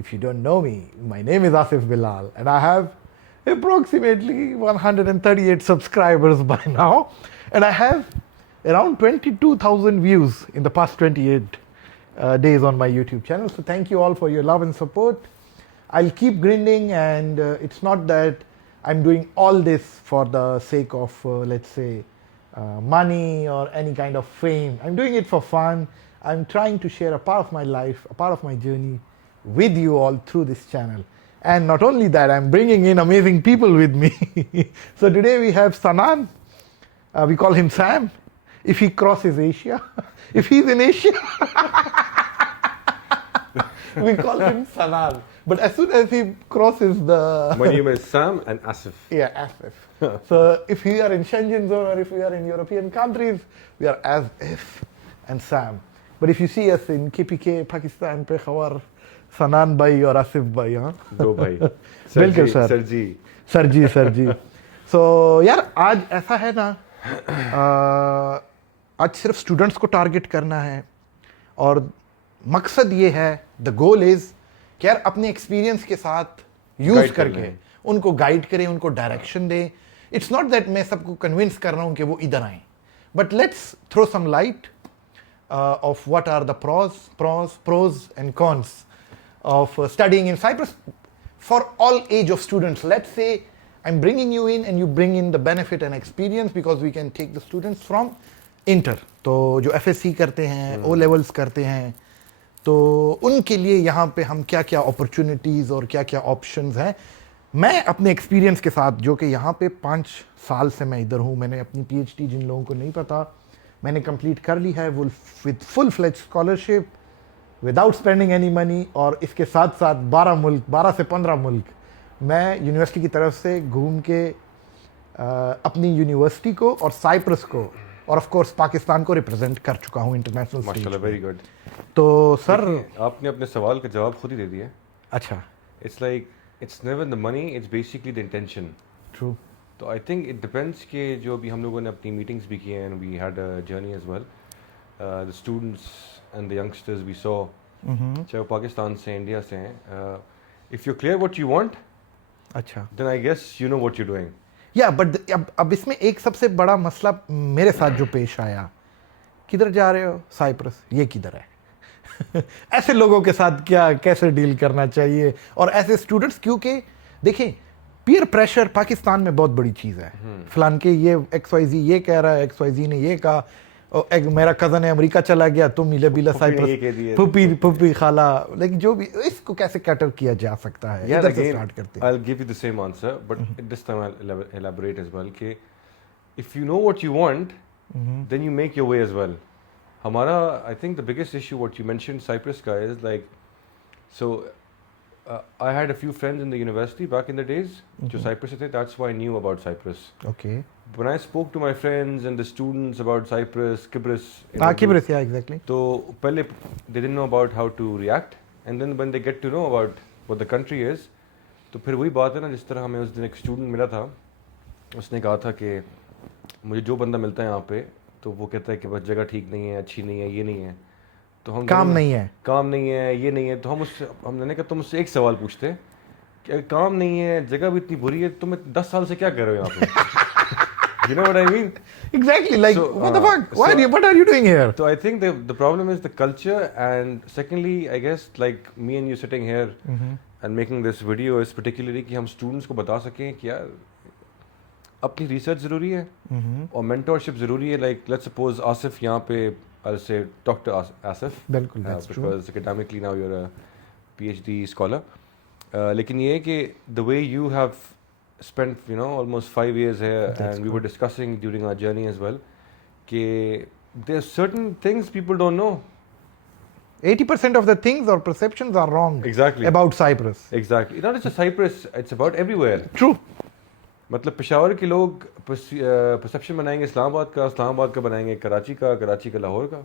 If you don't know me, my name is Asif Bilal and I have approximately 138 subscribers by now, and I have around 22,000 views in the past 28 days on my YouTube channel. So thank you all for your love and support. I'll keep grinding, and it's not that I'm doing all this for the sake of, let's say, money or any kind of fame. I'm doing it for fun. I'm trying to share a part of my life, a part of my journey with you all through this channel. And not only that, I'm bringing in amazing people with me. So today we have Sanan. We call him Sam. If he crosses Asia, if he's in Asia, we call him Sanan. But as soon as he crosses the... My name is Sam and Asif. Yeah, Asif. So if we are in Schengen zone or if we are in European countries, we are Asif and Sam. But if you see us in KPK, Pakistan, Peshawar, Sanan bhai or Asif bhai, huh? दो भाई बिल्कुल sir sir जी सो यार आज ऐसा है ना, आज सिर्फ स्टूडेंट्स को टारगेट करना है और मकसद ये है, द गोल इज कि यार अपने एक्सपीरियंस के साथ यूज करके उनको गाइड करें, उनको डायरेक्शन दें. इट्स नॉट दैट मैं सबको कन्विंस कर रहा हूँ कि वो इधर आए, but let's throw some light of what are the pros and cons of studying in Cyprus for all age of students. Let's say I'm bringing you in and you bring in the benefit and experience, because we can take the students from inter. तो जो FSC करते हैं, O levels करते हैं, तो उनके लिए यहाँ पे हम क्या क्या अपॉर्चुनिटीज़ और क्या क्या ऑप्शंस हैं. मैं अपने एक्सपीरियंस के साथ, जो कि यहाँ पे 5 साल से मैं इधर हूँ, मैंने अपनी PhD, जिन लोगों को नहीं पता, मैंने कंप्लीट कर ली है with full fledge scholarship, without spending any money. और इसके साथ साथ 12 से 15 मुल्क मैं यूनिवर्सिटी की तरफ से घूम के अपनी यूनिवर्सिटी को और साइप्रस को और ऑफ कोर्स पाकिस्तान को रिप्रेजेंट कर चुका हूँ इंटरनेशनल स्टेज. माशाल्लाह, वेरी गुड. तो सर आपने अपने सवाल का जवाब खुद ही दे दिया. अच्छा. It's like it's never the money, it's basically the intention. True. तो आई थिंक इट डिपेंड्स कि जो अभी हम लोगों ने अपनी मीटिंग्स भी की हैं, and we had a journey as well, the students and the youngsters we saw, चाहे वो पाकिस्तान से, इंडिया से हैं, if you clear what you want, अच्छा, then I guess you know what you doing. या बट अब इसमें एक सबसे बड़ा मसला मेरे साथ जो पेश आया, किधर जा रहे हो साइप्रस, ये किधर है? ऐसे लोगों के साथ क्या कैसे डील करना चाहिए, और ऐसे स्टूडेंट्स, क्योंकि देखें पीयर प्रेशर पाकिस्तान में बहुत बड़ी चीज़ है. फलान के ये XYZ ये कह रहा है, XYZ ने ये कहा, और मेरा कज़न है अमेरिका चला गया, तुम मिले बिला साइप्रस, फुपी खाला, लेकिन जो भी, इसको कैसे कैटर किया जा सकता है? इधर से स्टार्ट करते हैं. I'll give you the same answer, but this time I'll elaborate as well. कि if you know what you want, then you make your way as well. हमारा, I think the biggest issue what you mentioned Cyprus का is like, so I had a few friends in the university back in the days जो Cyprus थे. That's why I knew about Cyprus. Okay. When I spoke to my friends and the students about Cyprus, Cyprus. Cyprus, yeah, exactly. तो पहले they didn't know about how to react, and then when they get to know about what the country is, तो फिर वही बात है ना, जिस तरह हमें उस दिन एक स्टूडेंट मिला था, उसने कहा था कि मुझे जो बंदा मिलता है यहाँ पे, तो वो कहता है कि बस जगह ठीक नहीं है, अच्छी नहीं है, ये नहीं है, तो हम काम नहीं है, ये नहीं है. तो हमने कहा तुम मुझसे एक सवाल पूछते कि काम नहीं है, जगह भी इतनी बुरी है, तुम 10 साल से क्या कर रहे हो यहाँ पे? You know what I mean? Exactly. Like, so, what the fuck? What are you doing here? So I think the problem is the culture, and secondly, I guess like me and you sitting here and making this video is particularly कि हम students को बता सकें कि यार अपनी research ज़रूरी है और mentorship ज़रूरी है. Like let's suppose Asif यहाँ पे, I'll say Dr. Asif. बिल्कुल, that's true. Because academically now you're a PhD scholar. लेकिन ये है कि the way you have spent, you know, almost 5 years here, that's and we were discussing during our journey as well, कि there's certain things people don't know. 80% of the things or perceptions are wrong. Exactly. About Cyprus. Exactly. Not just Cyprus, it's about everywhere. True. मतलब पेशावर के लोग perception बनाएंगे इस्लामाबाद का बनाएंगे कराची का लाहौर का.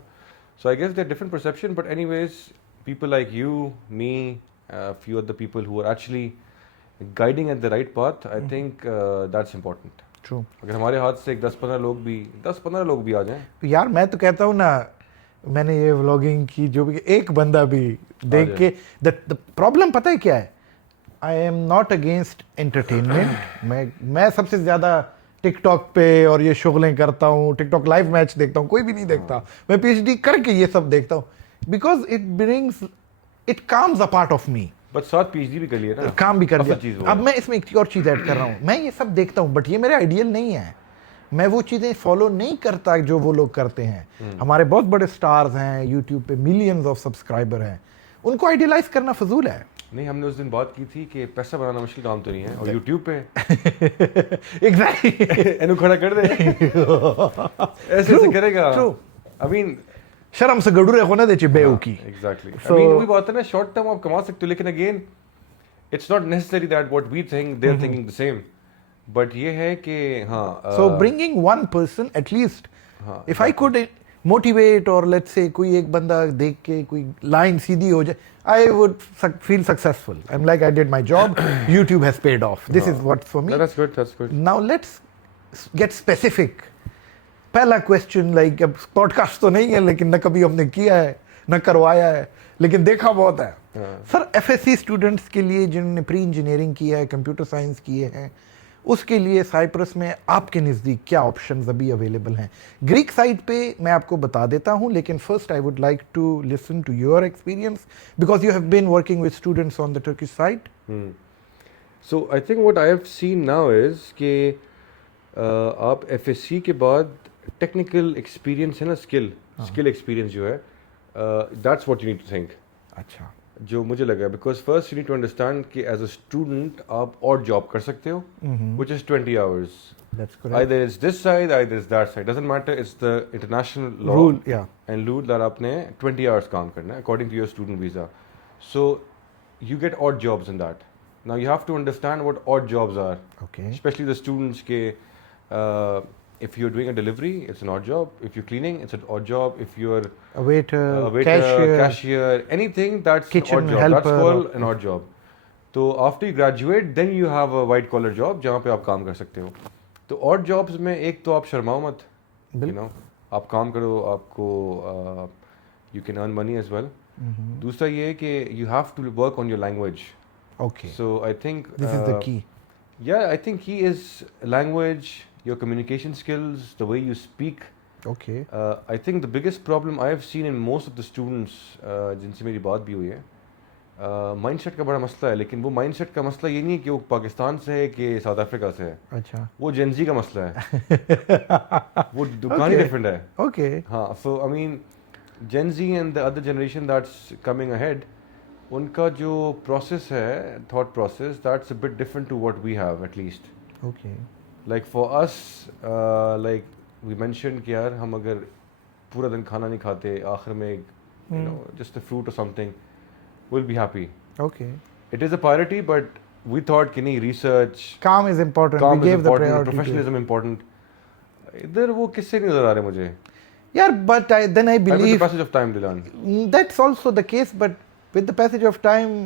So I guess they're different perception, but anyways, people like you, me, a few other people who are actually guiding at the right path, I think that's important. True. अगर हमारे हाथ से 10-15 लोग भी आ जाएं. तो यार मैं तो कहता हूँ ना, मैंने ये व्लॉगिंग की, जो भी एक बंदा भी देख के, द प्रॉब्लम पता है क्या है, I am not against entertainment. मैं सबसे ज़्यादा टिकटॉक पे और ये शुगलें करता हूँ, टिकटॉक लाइव मैच देखता हूँ, कोई भी नहीं देखता, मैं पीएचडी करके ये सब देखता हूँ, because it comes a part of me. But साथ पीएचडी भी कर लिया ना, काम भी कर असल चीज़ लिया। वो अब मैं इसमें एक और चीज़ ऐड कर रहा हूँ, मैं ये सब देखता हूँ बट ये मेरे आइडियल नहीं है, मैं वो चीज़ें फॉलो नहीं करता जो वो लोग करते हैं। हमारे बहुत बड़े स्टार्स हैं यूट्यूब पे, मिलियंस ऑफ सब्सक्राइबर हैं, उनको आइडियलाइज करना फजूल है। नहीं, हमने उस दिन बात की थी कि पैसा बनाना मुश्किल काम तो नहीं है, और यूट्यूब पे एग्जैक्टली इन्हें खड़ा कर दे ऐसे ऐसे करेगा। आई मीन शर्म से गडूरे होने दे बेऊ की। एग्जैक्टली, आई मीन वही बात है ना, शॉर्ट टर्म आप कमा सकते हो, लेकिन again it's not necessary that what we think they are thinking the same, but ये है कि हाँ, so bringing one person at least, if I could motivate, और लेट्स से कोई एक बंदा देख के कोई लाइन सीधी हो जाए, I would feel successful. I am like, I did my job, YouTube has paid of, this is what for me. That's good. Now let's get specific. पहला क्वेश्चन, लाइक अब पॉडकास्ट तो नहीं है, लेकिन न कभी हमने किया है न करवाया है, लेकिन देखा बहुत है। सर एफएससी स्टूडेंट्स के लिए जिन्होंने प्री इंजीनियरिंग किया है, कंप्यूटर साइंस किए हैं, उसके लिए साइप्रस में आपके नज़दीक क्या ऑप्शंस अभी अवेलेबल हैं? ग्रीक साइड पे मैं आपको बता देता हूं, लेकिन first I would like to listen to your experience because you have been working with students on the Turkish side. So I think what I have seen now is कि आप FSc के बाद टेक्निकल एक्सपीरियंस है ना, skill experience जो है, that's what you need to think. अच्छा, जो मुझे लगा, because first you need to understand कि एज अ स्टूडेंट आप और जॉब कर सकते हो, which is 20 hours. that's correct. Either it's this side, either it's that side, doesn't matter, it's the international law Rule, yeah. and rule that आपने 20 hours काम करना है according to your student visa. So you get odd jobs in that. Now you have to understand what odd jobs are, Okay. especially the students के if you're doing a delivery, it's an odd job. If you're cleaning, it's an odd job. If you're A waiter, a waiter, cashier, anything that's kitchen an odd job. helper, That's called an odd job. तो after you graduate, then you have a white collar job जहाँ पे आप काम कर सकते हो। तो odd jobs में एक तो आप शर्माओ मत, you know, आप काम करो, आपको you can earn money as well. दूसरा ये है कि you have to work on your language. Okay. So I think This is the key. Yeah, I think key is language, your communication skills, the way you speak. Okay. I think the biggest problem I have seen in most of the students जिनसे मेरी बात भी हुई है, mindset का बड़ा मसला है। लेकिन वो माइंडसेट का मसला ये नहीं है कि वो पाकिस्तान से है कि साउथ अफ्रीका से है, अच्छा, वो जेनजी का मसला है वो दुकान ही डिफरेंट है। Okay. हाँ, so I mean Gen Z and the other generation that's coming ahead, उनका जो प्रोसेस है, thought process, that's a bit different to what we have at least. Okay. Like for us, like we mention कि यार हम अगर पूरा दिन खाना नहीं खाते, आखिर में you know just a fruit और something, we'll be happy. Okay. It is a priority, but we thought कि नहीं, research, Calm is important. calm We is gave the important, priority to it. professionalism important. इधर वो किससे नहीं नजर आ रहे मुझे। Yeah, but then I With the believe passage of time, Dilan. that's also the case. But with the passage of time,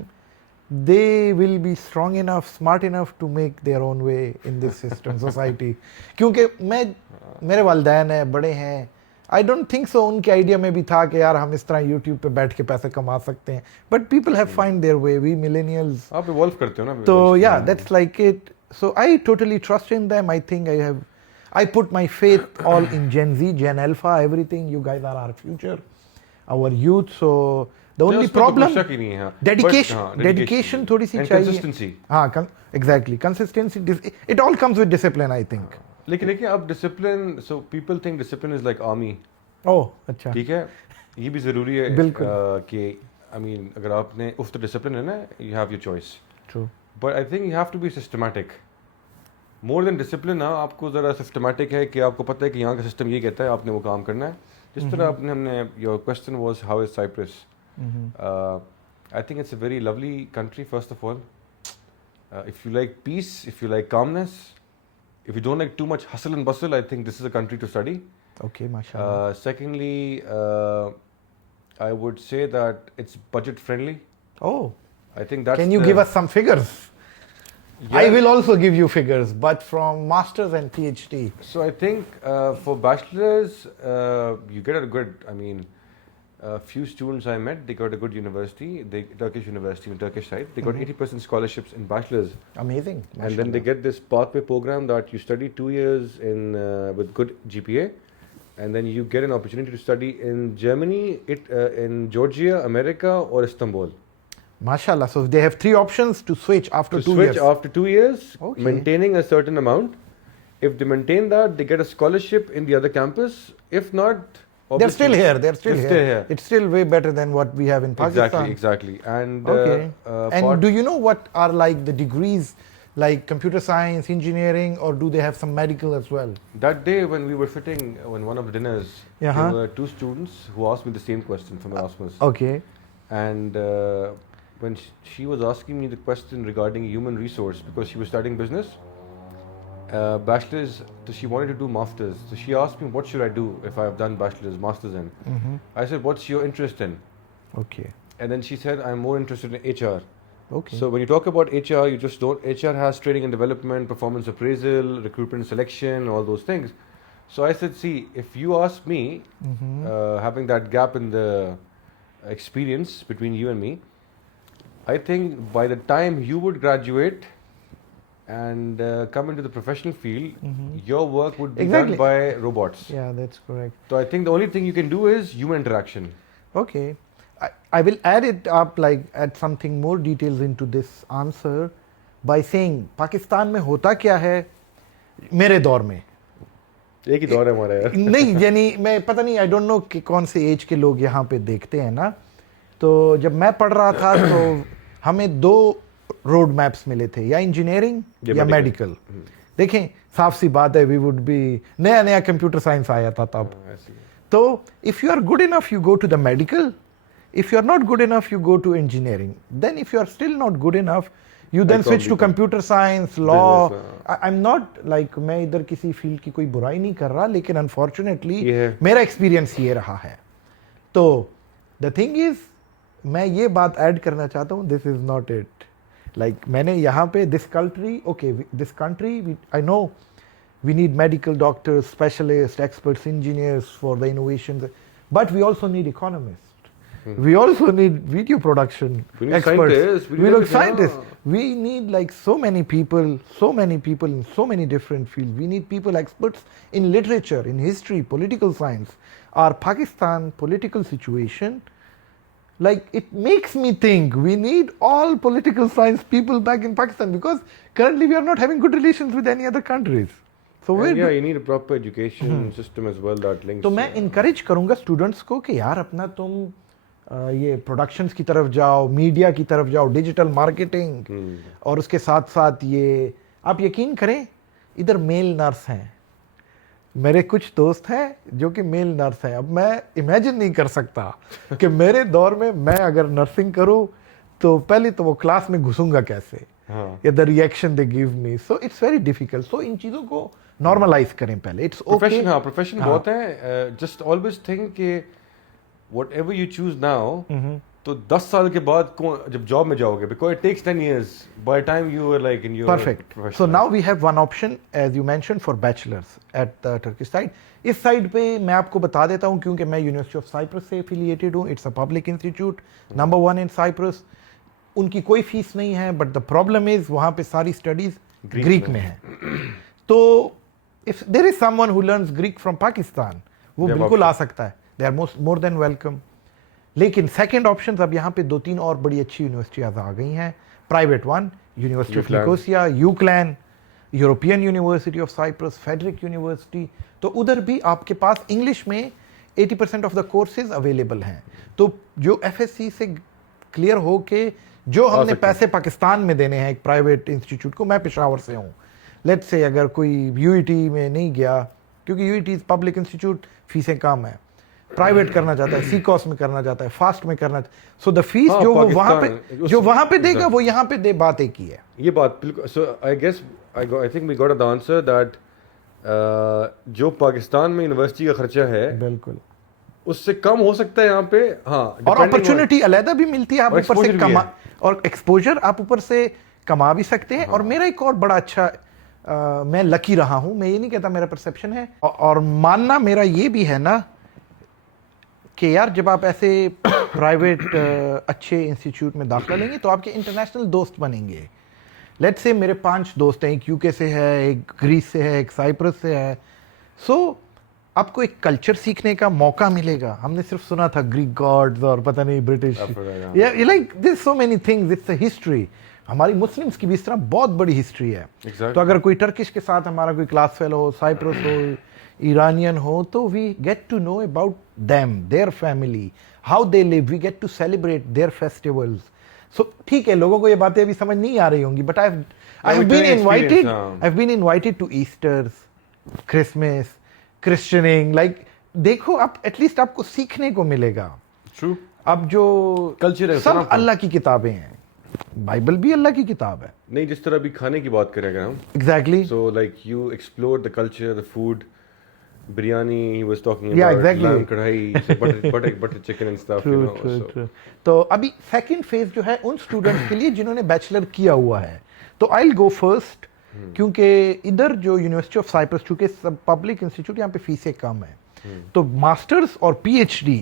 they will be strong enough, smart enough to make their own way in this system, society. क्योंकि मेरे वालिदैन हैं, बड़े हैं, I don't think so उनके idea में भी था कि यार हम इस तरह यूट्यूब पे बैठ के पैसे कमा सकते हैं, but people have find their way, we millennials, आप इवॉल्व करते हो ना। तो या that's like it. So I totally trust in them. I think I put my faith all in Gen Z, Gen Alpha, everything. You guys are our future, our youth. So the only problem, dedication थोड़ी सी चाहिए, consistency. हाँ, exactly, consistency. It all comes with discipline, I think. लेकिन देखिए अब discipline, so people think discipline is like army. Oh, अच्छा, ठीक है, ये भी जरूरी है कि I mean अगर आपने उस तो discipline है ना, you have your choice. True. But I think you have to be systematic. More than discipline ना, आपको ज़रा सिस्टमेटिक है कि आपको पता है कि यहाँ का सिस्टम ये कहता है, आपने वो काम करना है। जिस तरह आपने हमने your question was how is Cyprus, I think it's a very lovely country first of all. If you like peace, if you like calmness, if you don't like too much hustle and bustle, I think this is a country to study. Okay, mashallah. Secondly, I would say that it's budget friendly. Oh, I think that's can you give us some figures? Yeah. I will also give you figures, but from masters and PhD. So I think for bachelors, you get a good, I mean, A few students I met, they got a good university, Turkish university, on the Turkish side. They got 80% scholarships in bachelor's. Amazing. And then they get this pathway program that you study 2 years in with good GPA, and then you get an opportunity to study in Germany, in Georgia, America, or Istanbul. Mashallah. So they have 3 options to switch after To 2 switch years. after 2 years, Okay. maintaining a certain amount. If they maintain that, they get a scholarship in the other campus. If not, They're still here. They're still They're here. still here. It's still way better than what we have in Pakistan. Exactly. And Okay. And part- do you know what are like the degrees, like computer science, engineering, or do they have some medical as well? that day when we were sitting on one of the dinners, Uh-huh. there were 2 students who asked me the same question from Erasmus. Okay. And when she was asking me the question regarding human resource, because she was studying business, bachelor's, so she wanted to do masters. So she asked me, what should I do if I have done bachelor's, masters in? I said, what's your interest in? Okay. And then she said, I'm more interested in HR. Okay. So when you talk about HR, you just don't. HR has training and development, performance appraisal, recruitment and selection, all those things. So I said, see, if you ask me, having that gap in the experience between you and me, I think by the time you would graduate and come into the professional field, your work would be Exactly. done by robots. Yeah, that's correct. So I think the only thing you can do is human interaction. Okay. I will add it up, like add something more details into this answer by saying Pakistan में होता क्या है मेरे दौर में एक ही दौर है हमारा यार. नहीं यानी मैं पता नहीं आई डोंट नो कि कौन से एज के लोग यहाँ पे देखते हैं ना. तो जब मैं पढ़ रहा था तो हमें 2 रोड मैप्स मिले थे, या इंजीनियरिंग या मेडिकल. देखें साफ सी बात है, वी वुड बी नया नया कंप्यूटर साइंस आया था तब. तो if you are good enough you go to the medical, if you are not good enough you go to engineering, then if you are still not good enough you then switch to computer science, law. I'm not like मैं इधर किसी field की कोई बुराई नहीं कर रहा, लेकिन अनफॉर्चुनेटली मेरा एक्सपीरियंस ये रहा है. तो द थिंग इज मैं ये बात ऐड करना चाहता हूँ, this is not it. Like मैंने यहाँ पे this country I know we need medical doctors, specialists, experts, engineers for the innovations, but we also need economists. We also need video production We need experts. scientists. We need scientists. We need like so many people in so many different fields. We need people experts in literature, in history, political science. Our Pakistan political situation, like it makes me think we need all political science people back in Pakistan, because currently we are not having good relations with any other countries. So yeah, you need a proper education system as well that links. तो मैं encourage करूँगा students को कि यार अपना तुम ये productions की तरफ जाओ, मीडिया की तरफ जाओ, डिजिटल मार्केटिंग, और उसके साथ साथ ये आप यकीन करें इधर मेल नर्स हैं. मेरे कुछ दोस्त हैं जो कि मेल नर्स हैं. अब मैं इमेजिन नहीं कर सकता कि मेरे दौर में मैं अगर नर्सिंग करूं तो पहले तो वो क्लास में घुसूंगा कैसे, या the reaction they give me. So it's very difficult. So इन चीज़ों को नॉर्मलाइज करें पहले. It's okay. प्रोफेशन बहुत है. जस्ट ऑलवेज थिंक कि whatever you choose now, तो 10 साल के बाद जब जॉब में जाओगे, because it takes 10 years by the time you were like in your perfect. So now we have one option as you mentioned for bachelors at the Turkish side. इस side पे मैं आपको बता देता हूँ क्योंकि मैं यूनिवर्सिटी ऑफ साइप्रस से एफिलिएटेड हूँ. It's a public institute, number 1 in Cyprus. उनकी कोई फीस नहीं है, बट द प्रॉब्लम इज वहाँ पे सारी स्टडीज ग्रीक में है. तो if there is someone who learns Greek from Pakistan, वो बिल्कुल आ सकता है. They are more than welcome. लेकिन सेकंड ऑप्शन अब यहाँ पे 2-3 और बड़ी अच्छी यूनिवर्सिटीज आ गई हैं. Private one, University of Nicosia, UCLan, European University of Cyprus, Frederick University. तो उधर भी आपके पास इंग्लिश में 80% ऑफ द कोर्सेज अवेलेबल हैं. तो जो FSC से क्लियर हो के जो हमने पैसे पाकिस्तान में देने हैं एक प्राइवेट इंस्टीट्यूट को, मैं पेशावर से हूँ, लेट्स से अगर कोई UET में नहीं गया, क्योंकि UET पब्लिक इंस्टीट्यूट, फीसें कम है, प्राइवेट करना चाहता है, सीकॉस में करना चाहता है, फास्ट में करना, सो द फीस जो वो वहां पे देगा वो यहाँ पे दे. बात एक ही है. ये बात बिल्कुल. So I guess I think we got the answer that जो पाकिस्तान में यूनिवर्सिटी का खर्चा है बिल्कुल उससे कम हो सकता है यहाँ पे. हाँ, और अपॉर्चुनिटी अलग भी मिलती है, आप ऊपर से कमा, और एक्सपोजर आप ऊपर से कमा भी सकते हैं. और मेरा एक और बड़ा अच्छा मैं लकी रहा हूँ, मैं ये नहीं कहता, मेरा परसेप्शन है और मानना मेरा ये भी है ना कि यार जब आप ऐसे प्राइवेट अच्छे इंस्टीट्यूट में दाखिला लेंगे तो आपके इंटरनेशनल दोस्त बनेंगे। लेट्स से मेरे 5 दोस्त हैं, एक यूके से है, एक ग्रीस से है, एक साइप्रस से है। सो आपको एक कल्चर सीखने का मौका मिलेगा। हमने सिर्फ सुना था ग्रीक गॉड्स और पता नहीं British, like this so many things, it's a history. हमारी मुस्लिम्स की भी इस तरह बहुत बड़ी हिस्ट्री है। तो अगर कोई टर्किश के साथ हमारा कोई क्लास फेलो हो, साइप्रस हो, ईरानियन हो, तो we get to know about them, their family, how they live, we get to celebrate their festivals. So ठीक है, लोगों को ये बातें अभी समझ नहीं आ रही होंगी, but I have been invited to Easters, Christmas, christening, like देखो आप एटलीस्ट आपको सीखने को मिलेगा। True. अब जो कल्चर है सब अल्लाह की किताबें हैं, बाइबल भी अल्लाह की किताब है। नहीं, जिस तरह अभी खाने की बात करेंगे हम, exactly, so like you explored the culture, the food, biryani he was talking Yeah, about, exactly. lamb kadhai, butter chicken and stuff, you know, so तो अभी सेकंड फेज जो है उन स्टूडेंट्स के लिए जिन्होंने बैचलर किया हुआ है। तो आई विल गो फर्स्ट, क्योंकि इधर जो यूनिवर्सिटी ऑफ साइप्रस, चूंकि सब पब्लिक इंस्टीट्यूट, यहाँ पे फीसें कम है। तो मास्टर्स और PhD,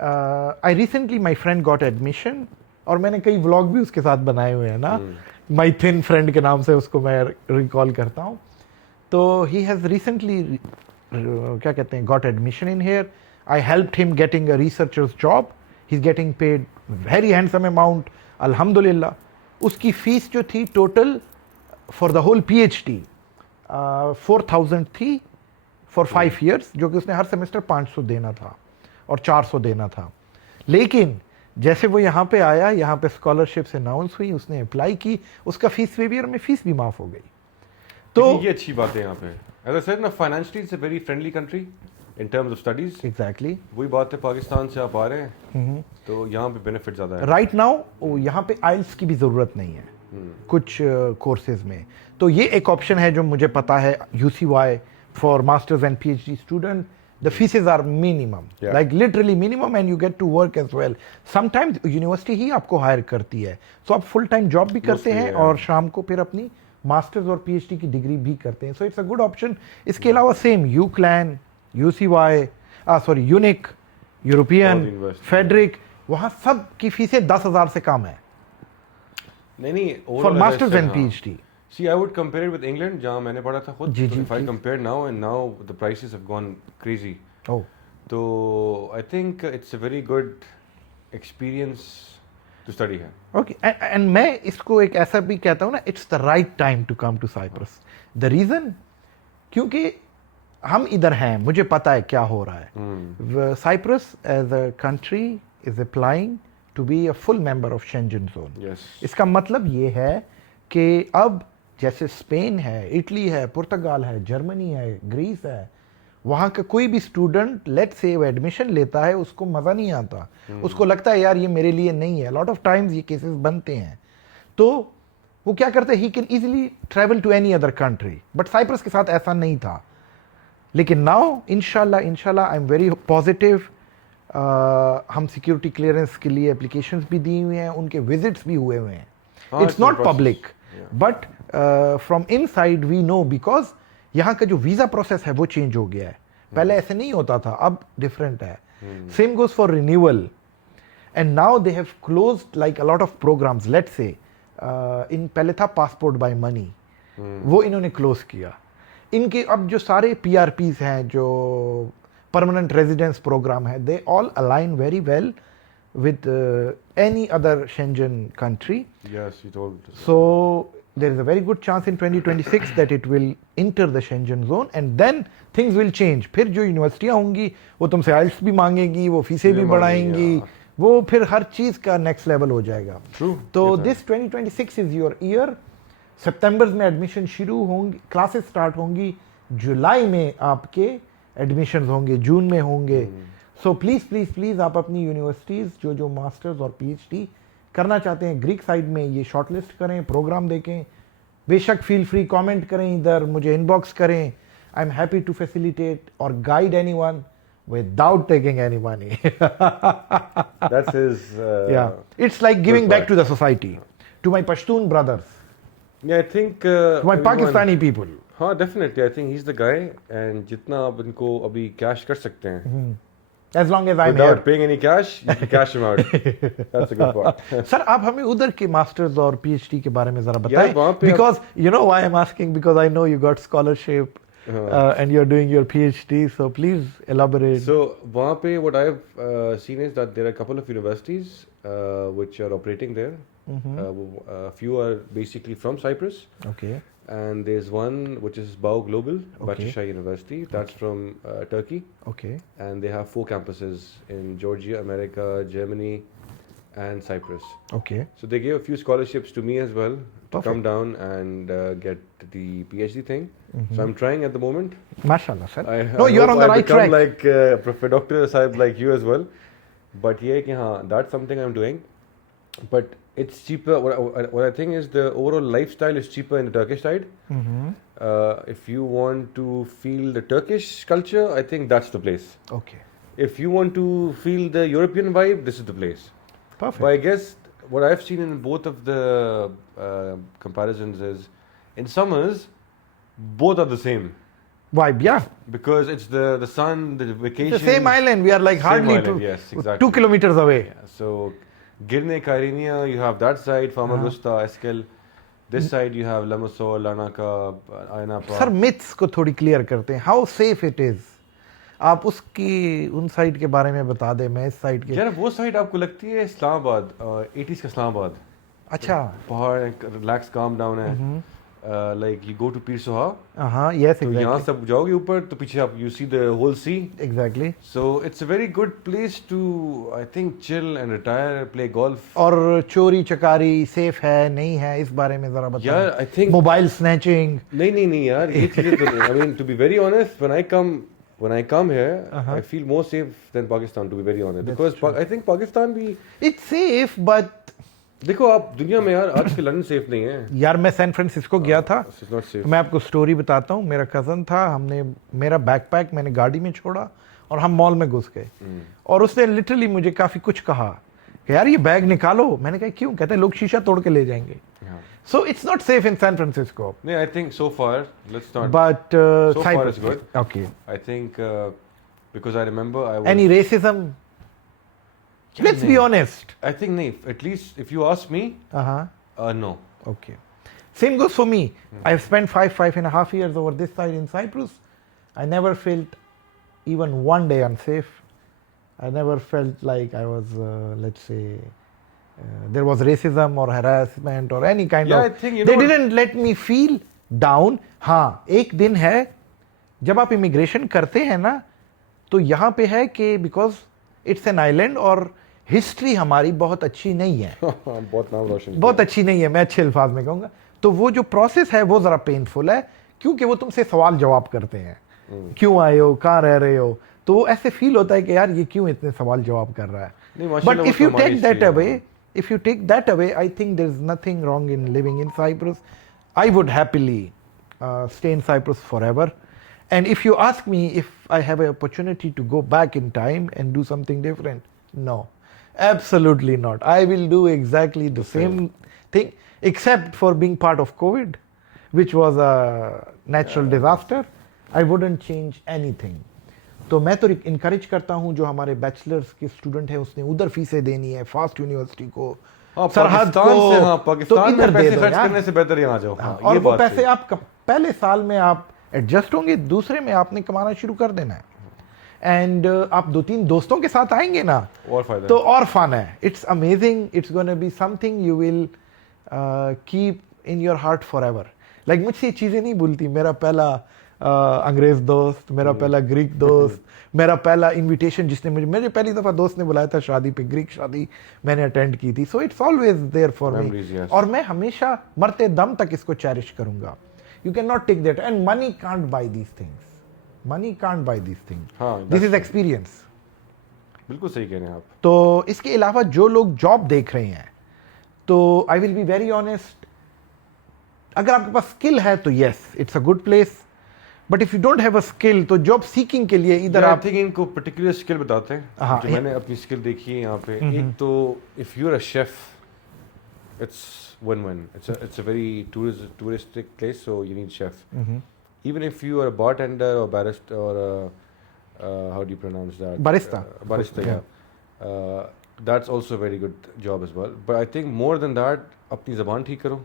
I recently my friend got admission, और मैंने कई व्लॉग भी उसके साथ बनाए हुए हैं ना, माय थिन फ्रेंड के नाम से उसको मैं रिकॉल करता हूँ। तो ही हैज़ रिसेंटली क्या कहते हैं, got admission in here. I helped him getting a researcher's job, he is getting paid very handsome amount, अल्हम्दुलिल्लाह। उसकी फीस जो थी total for the whole PhD 4,000 थी फॉर 5 years, जो कि उसने हर सेमेस्टर 500 देना था और 400 देना था। लेकिन जैसे वो यहाँ पे आया, यहाँ पे स्कॉलरशिप्स अनाउंस हुई, उसने अप्लाई की, उसका फीस वेवियर में फीस भी माफ हो गई। तो ये अच्छी बात है यहाँ पे। As I said ना, financially it's a very friendly country in terms of studies. Exactly वही बात है, पाकिस्तान से आप आ रहे हैं तो यहाँ पे बेनिफिट ज़्यादा है। राइट नाउ यहाँ पे आइल्स की भी ज़रूरत नहीं है कुछ कोर्सेज में। तो ये एक ऑप्शन है जो मुझे पता है, UCY for masters and PhD student, the fees are minimum, like literally minimum, and you get to work as well. Sometimes university ही आपको हायर करती है, so आप फुल टाइम जॉब भी करते हैं और शाम को फिर अपनी मास्टर्स और PhD की डिग्री भी करते हैं। So it's a good option. इसके अलावा same UCLan, UCY, UNIC, European, Frederick, वहाँ सब की फीसें 10,000 से कम है नहीं for masters and PhD। See, I would compare it with England, जहाँ मैंने पढ़ा था खुद। जी, If I compare now, and now the prices have gone crazy. Oh. तो I think it's a very good experience to study here. Okay, and मैं इसको एक ऐसा भी कहता हूँ ना, it's the right time to come to Cyprus. The reason, क्योंकि हम इधर हैं, मुझे पता है क्या हो रहा है। Cyprus as a country is applying to be a full member of Schengen zone. Yes. इसका मतलब ये है कि अब जैसे स्पेन है, इटली है, पुर्तगाल है, जर्मनी है, ग्रीस है, वहाँ का कोई भी स्टूडेंट लेट से एडमिशन लेता है, उसको मज़ा नहीं आता, उसको लगता है यार ये मेरे लिए नहीं है। लॉट ऑफ टाइम्स ये केसेस बनते हैं। तो वो क्या करते हैं, he can easily travel to any other country, but Cyprus के साथ ऐसा नहीं था। लेकिन नाउ इंशाल्लाह आई एम वेरी पॉजिटिव। हम सिक्योरिटी क्लियरेंस के लिए एप्लीकेशंस भी दी हुई हैं, उनके विजिट्स भी हुए हुए हैं। It's not public, but from inside we know, because यहाँ का जो वीज़ा प्रोसेस है वो चेंज हो गया है। पहले ऐसे नहीं होता था, अब डिफरेंट है। Same goes for renewal, and now they have closed like a lot of programmes. Let's say in पहले था पासपोर्ट बाय मनी, वो इन्होंने क्लोज किया। इनके अब जो सारे PRPs हैं, जो परमानेंट रेजिडेंस प्रोग्राम है, they all align very well with any other Schengen country. Yes, you told. So there is a very good chance in 2026 that it will enter the Schengen zone, and then things will change. फिर जो यूनिवर्सिटियाँ होंगी वो तुमसे IELTS भी मांगेंगी, वो फीसें भी बढ़ाएंगी, वो फिर हर चीज़ का नेक्स्ट लेवल हो जाएगा। True. तो दिस 2026 इज योर ईयर। सितंबर में एडमिशन शुरू होंगी, क्लासेस स्टार्ट होंगी, जुलाई में आपके एडमिशन होंगे, जून में होंगे। सो प्लीज़ आप अपनी यूनिवर्सिटीज़ जो मास्टर्स और PhD करना चाहते हैं ग्रीक साइड में, ये शॉर्टलिस्ट करें, प्रोग्राम देखें। बेशक फील फ्री कमेंट करें, इधर मुझे इनबॉक्स करें। I am happy to facilitate और guide anyone without taking any money. That's his. It's like giving back to the society, to my Pashtun brothers, Yeah, I think. to my Pakistani people. हाँ, definitely. I think he's the guy. And जितना आप इनको अभी cash कर सकते हैं, As long as I'm Without here. paying any cash, you can cash him out. That's a good part. Sir आप हमें उधर के मास्टर्स और पीएचडी के बारे में जरा बताएं, वहाँ पे because you know why I'm asking, because I know you got scholarship and you're doing your PhD, so please elaborate. So वहाँ पे what I've seen is that there are a couple of universities which are operating there. A few are basically from Cyprus. Okay. And there's one which is Bao Global, Okay. Bahçeşehir University. That's from Turkey. Okay. And they have 4 campuses in Georgia, America, Germany, and Cyprus. Okay. So they gave a few scholarships to me as well to Perfect. come down and get the PhD thing. So I'm trying at the moment. Mashallah, sir. No, you're on the right track. Like Dr. Saib like you as well. But yeah, that's something I'm doing. But it's cheaper. What I think is the overall lifestyle is cheaper in the Turkish side. If you want to feel the Turkish culture, I think that's the place. Okay. If you want to feel the European vibe, this is the place. Perfect. But I guess what I've seen in both of the comparisons is, in summers, both are the same. Vibe, yeah. Because it's the sun, the vacation. It's the same island. We are like Same hardly island, yes, exactly. 2 kilometers away. Yeah, so Girne, Kyrenia, you have that side, Famagusta, Esquel. This side you have Limassol, Larnaca, Ainapa. Sir myths को थोड़ी clear करते हैं. How safe it is, आप उसकी उन side के बारे में बता दें. मैं इस साइड के. यार वो साइड आपको लगती है इस्लामाबाद, 80s का इस्लामाबाद. अच्छा. पहाड़, रिलैक्स, काम डाउन है. Like you go to Pir Soha. हाँ, yes, तो यहाँ exactly. सब जाओगे ऊपर तो पीछे आप you see the whole sea. Exactly. So it's a very good place to, I think, chill and retire, play golf. और चोरी चकारी सेफ है नहीं है, इस बारे में जरा बताएं. यार I think मोबाइल स्नैचिंग. नहीं यार ये चीजें तो नहीं. I mean, to be very honest, when I come here, I feel more safe than Pakistan, to be very honest. Because I think Pakistan भी, इट्स सेफ बट देखो आप दुनिया में यार आज के लंदन सेफ नहीं है. यार मैं सैन फ्रांसिस्को गया था. It's not safe. मैं आपको स्टोरी बताता हूँ. मेरा कज़न था, हमने मेरा बैकपैक मैंने गाड़ी में छोड़ा और हम मॉल में घुस गए. और उसने लिटरली मुझे काफ़ी कुछ कहा कि यार ये बैग निकालो. मैंने कहा क्यों? कहते हैं लोग शीशा तोड़ के ले जाएंगे. So it's not safe in San Francisco. नहीं, I think so far, let's not. बट So far it's good. Okay. I think because I remember I was. Any racism? Let's be honest. I think नहीं. At least if you ask me, no. Okay. Same goes for me. I've spent 5.5 years over this side in Cyprus. I never felt even one day unsafe. I never felt like I was, let's say, there was racism or harassment or any kind Yeah, of. I think, you they know- didn't let me feel down. हाँ, एक दिन है जब आप immigration करते हैं ना, तो यहाँ पे है कि because it's an island और हिस्ट्री हमारी बहुत अच्छी नहीं है. बहुत नाम रोशन. बहुत अच्छी नहीं है, मैं अच्छे अल्फाज में कहूँगा. तो वो जो प्रोसेस है वो ज़रा पेनफुल है, क्योंकि वो तुमसे सवाल जवाब करते हैं. क्यों आए हो, कहाँ रह रहे हो, तो वो ऐसे फील होता है कि यार ये क्यों इतने सवाल जवाब कर रहा है. नहीं, माशाल्लाह बट वो इफ तो यू हमारी टेक दैट हिस्ट्री अवे, है. if you take that away, I think there's nothing wrong in living in Cyprus. I would happily stay in Cyprus forever. And if you ask me if I have an opportunity to go back in time and do something different, no, absolutely not. I will do exactly the same thing, except for being part of COVID, which was a natural disaster. I wouldn't change anything. तो मैं तो encourage करता हूँ जो हमारे bachelors के student हैं उसने उधर फीसें देनी है फास्ट यूनिवर्सिटी को, सरहद को, तो पाकिस्तान इधर में दे पैसे दो खर्च यार. करने से बेहतर यहाँ जाओ. और ये वो बात पैसे है. आप पहले साल में आप एडजस्ट होंगे, दूसरे में आपने कमाना शुरू कर देना है. एंड आप 2-3 दोस्तों के साथ आएंगे ना, और फायदा तो और फन है. It's amazing. It's gonna be something you will keep in your heart for ever. Like मुझसे ये चीज़ें नहीं भूलती. मेरा पहला अंग्रेज दोस्त, मेरा पहला ग्रीक दोस्त, मेरा पहला इनविटेशन जिसने मुझे पहली दफ़ा दोस्त ने बुलाया था शादी पे, ग्रीक शादी मैंने अटेंड की थी. So it's always there for me. Memories, yes. और मैं हमेशा मरते दम तक इसको चेरिश करूंगा. You can not take that. And money can't buy these things. Money can't buy these things. हाँ, दिस that's इज एक्सपीरियंस. बिल्कुल सही कह रहे हैं आप. तो इसके अलावा जो लोग जॉब देख रहे हैं, तो I will be very honest, अगर आपके पास स्किल है तो yes it's a good place. But if you don't have a skill, तो जॉब सीकिंग के लिए इधर आई आप. थिंक इनको पर्टिकुलर स्किल बताते हैं. हाँ, जो मैंने अपनी स्किल देखी है यहाँ पे. एक तो if you are a chef, it's win-win. It's a very touristic place, so you need chef. Even if you are a bartender or barista or how do you pronounce that? Barista. Barista, yeah. That's also a very good job as well. But I think more than that, अपनी ज़बान ठीक करो,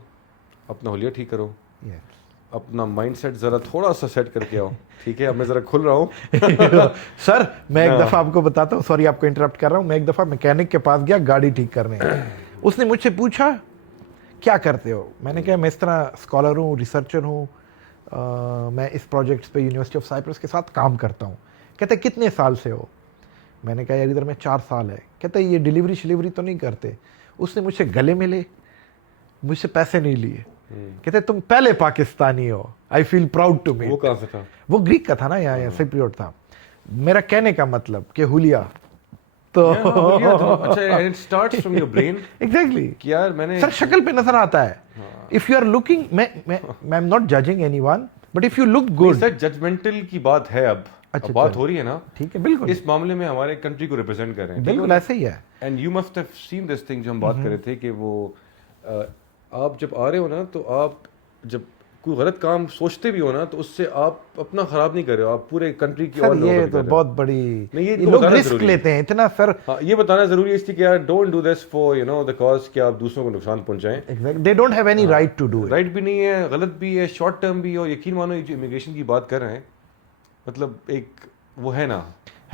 अपना हुलिया ठीक करो, Yes. अपना mindset ज़रा थोड़ा सा सेट करके आओ, ठीक है? अब मैं ज़रा खुल रहा हूँ. सर मैं एक दफ़ा आपको बताता हूँ, सॉरी आपको इंटरप्ट कर रहा हूँ, मैं एक दफ़ा मैकेनिक के पास गया गाड़ी ठीक करने. उसने मुझसे पूछा क्या करते हो. मैंने कहा मैं इस तरह स्कॉलर हूँ, रिसर्चर हूँ, मैं इस प्रोजेक्ट्स पे यूनिवर्सिटी ऑफ साइप्रस के साथ काम करता हूँ. कहते कितने साल से हो. मैंने कहा यार इधर में 4 साल है. कहते ये डिलीवरी शिलीवरी तो नहीं करते. उसने मुझसे गले मिले, मुझसे पैसे नहीं लिए. कहते तुम पहले पाकिस्तानी हो, I feel proud to me. वो कहाँ से था? वो ग्रीक का था ना, यहाँ सिप्रियोट था. मेरा कहने का मतलब कि हुलिया तो अच्छा, and it starts from your brain. Exactly कि यार मैंने सर शक्ल पे नजर आता है. इफ यू आर लुकिंग, मैं am not judging anyone, but if you look good. Sir judgmental की बात है अब. अच्छा, अब बात चलो. हो रही है ना. ठीक है, बिल्कुल इस मामले में हमारे कंट्री को रिप्रेजेंट कर रहे हैं. बिल्कुल ऐसे ही है. And you must have seen this thing जो हम बात कर रहे थे कि वो आप जब आ रहे हो ना, तो आप जब कोई गलत काम सोचते भी हो ना, तो उससे आप अपना खराब नहीं कर रहे हो, आप पूरे कंट्री की और सर ये तो बहुत बड़ी, नहीं, ये ये लोग रिस्क लेते हैं इतना सर. हाँ, ये बताना जरूरी है इसलिए कि यार don't do this for you know the cause कि आप दूसरों को नुकसान पहुंचाएं. Exactly, they don't have any right to do it. Right भी नहीं है, गलत भी है, शॉर्ट टर्म भी है. और यकीन मानो ये जो इमिग्रेशन की बात कर रहे हैं, मतलब एक वो है ना,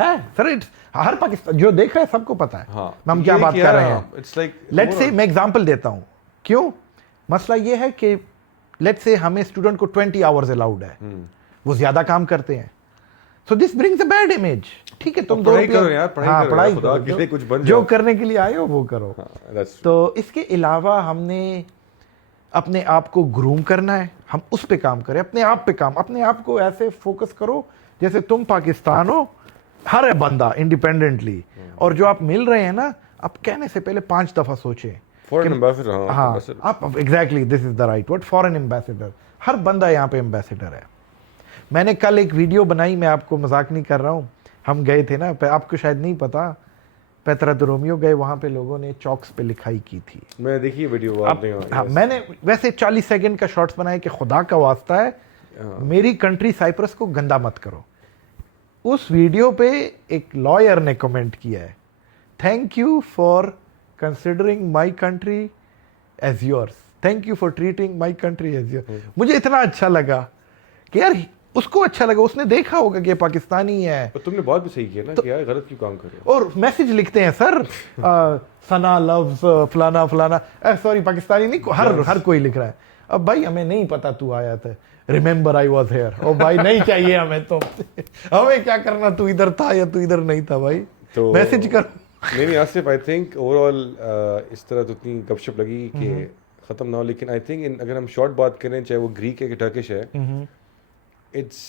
है सर. इट्स हर पाकिस्तान जो देख रहा है सबको पता है. हाँ, हम क्या बात कर रहे हैं. इट्स लाइक लेट्स से मैं एग्जांपल देता हूं. क्यों मसला ये है कि लेट्स से हमें स्टूडेंट को 20 आवर्स अलाउड है, वो ज्यादा काम करते हैं, so this brings a bad image. ठीक है, तुम पढ़ाई करो यार, पढ़ाई करो, खुदा के लिए कुछ बन जो जाओ. करने के लिए आए हो वो करो. तो इसके अलावा हमने अपने आप को ग्रूम करना है, हम उस पे काम करें, अपने आप पे काम. अपने आप को ऐसे फोकस करो जैसे तुम पाकिस्तान हो, हर बंदा इंडिपेंडेंटली. और जो आप मिल रहे हैं ना, आप कहने से पहले 5 दफा सोचें. Foreign ambassador. हाँ, आप exactly, this is the right word, foreign ambassador. हर बंदा यहाँ पे एम्बेसडर है. मैंने कल एक वीडियो बनाई, मैं आपको मजाक नहीं कर रहा हूँ. हम गए थे ना, आपको शायद नहीं पता, पेत्रा दे रोमियो गए, वहाँ पे लोगों ने चॉक्स पे लिखाई की थी. मैं देखी वीडियो. हाँ, मैंने वैसे 40 सेकंड का शॉर्ट्स बनाए कि खुदा का वास्ता है मेरी कंट्री साइप्रस को गंदा मत करो. उस वीडियो पे एक लॉयर ने कमेंट किया है, thank you for considering my country as yours, thank you for treating my country as yours. मुझे इतना अच्छा लगा कि यार उसको अच्छा लगा, उसने देखा होगा कि पाकिस्तानी है. पर तुमने बात भी सही की ना, कि यार गलत क्यों काम कर रहे हो. और मैसेज लिखते हैं सर, सना लव्स फलाना फलाना. सॉरी पाकिस्तानी नहीं, हर कोई लिख रहा है. अब भाई हमें नहीं पता तू आया था, रिमेंबर आई वॉज हेयर. ओ भाई नहीं चाहिए हमें तो. हमें क्या करना, तू इधर था या तू इधर नहीं था भाई. तो मैसेज कर. नहीं आसिफ, आई थिंक ओवरऑल इस तरह तो इतनी गपशप लगी कि खत्म ना हो. लेकिन आई थिंक अगर हम शॉर्ट बात करें, चाहे वो ग्रीक है कि टर्किश है, it's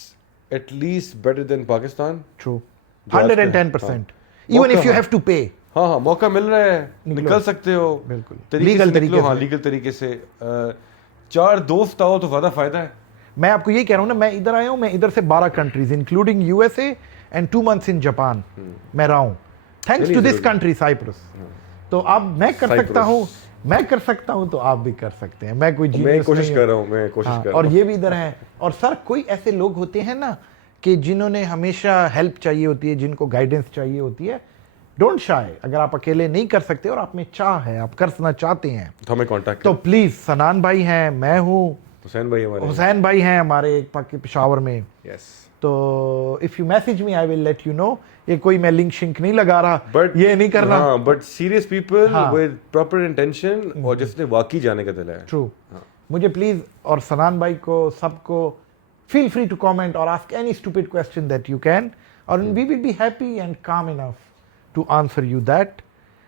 at least better than Pakistan. True, 110%. Even if you have to pay. हाँ, मौका मिल रहा है, निकल सकते हो. बिल्कुल लीगल तरीके से. लीगल तरीके से. 4 दोस्त आओ तो ज्यादा फायदा है. मैं आपको यही कह रहा हूँ ना, मैं इधर आया हूँ, मैं इधर से 12 countries including USA and 2 months in Japan मैं रहा हूँ, thanks to this country Cyprus. तो अब मैं कर सकता हूँ, तो आप भी कर सकते हैं. मैं कोई मैं कोशिश कर रहा हूँ. और ये भी इधर हैं. और सर कोई ऐसे लोग होते हैं ना कि जिन्होंने हमेशा हेल्प चाहिए होती है, जिनको गाइडेंस चाहिए होती है, डोंट शाय. अगर आप अकेले नहीं कर सकते और आप में चाह है, आप करना चाहते हैं, तो हमें कांटेक्ट तो प्लीज. सनान भाई हैं, मैं हूँ, हुसैन भाई हैं हमारे पेशावर में. यस. तो if you message me I will let you know. ये कोई मैं लिंक शिंक नहीं लगा रहा, बट ये नहीं करना. But serious people with proper intention, और जिसने वाकई जाने का दिल है. ट्रू. मुझे प्लीज, और सनान भाई को, सबको, फील फ्री टू कमेंट और ask any stupid question that you can, और we will be happy and calm enough to answer you that.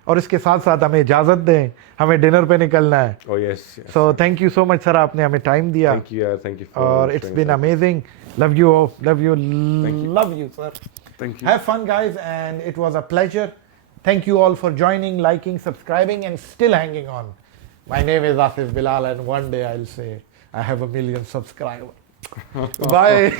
और इसके साथ साथ हमें इजाजत दें, हमें डिनर पे निकलना है. Oh yes. So thank you so much sir, आपने हमें टाइम दिया. Thank you. और it's been amazing. Love you sir. Thank you. Have fun guys, and it was a pleasure. Thank you all for joining, liking, subscribing, and still hanging on. My name is Asif Bilal, and one day I'll say I have 1 million subscribers. Bye.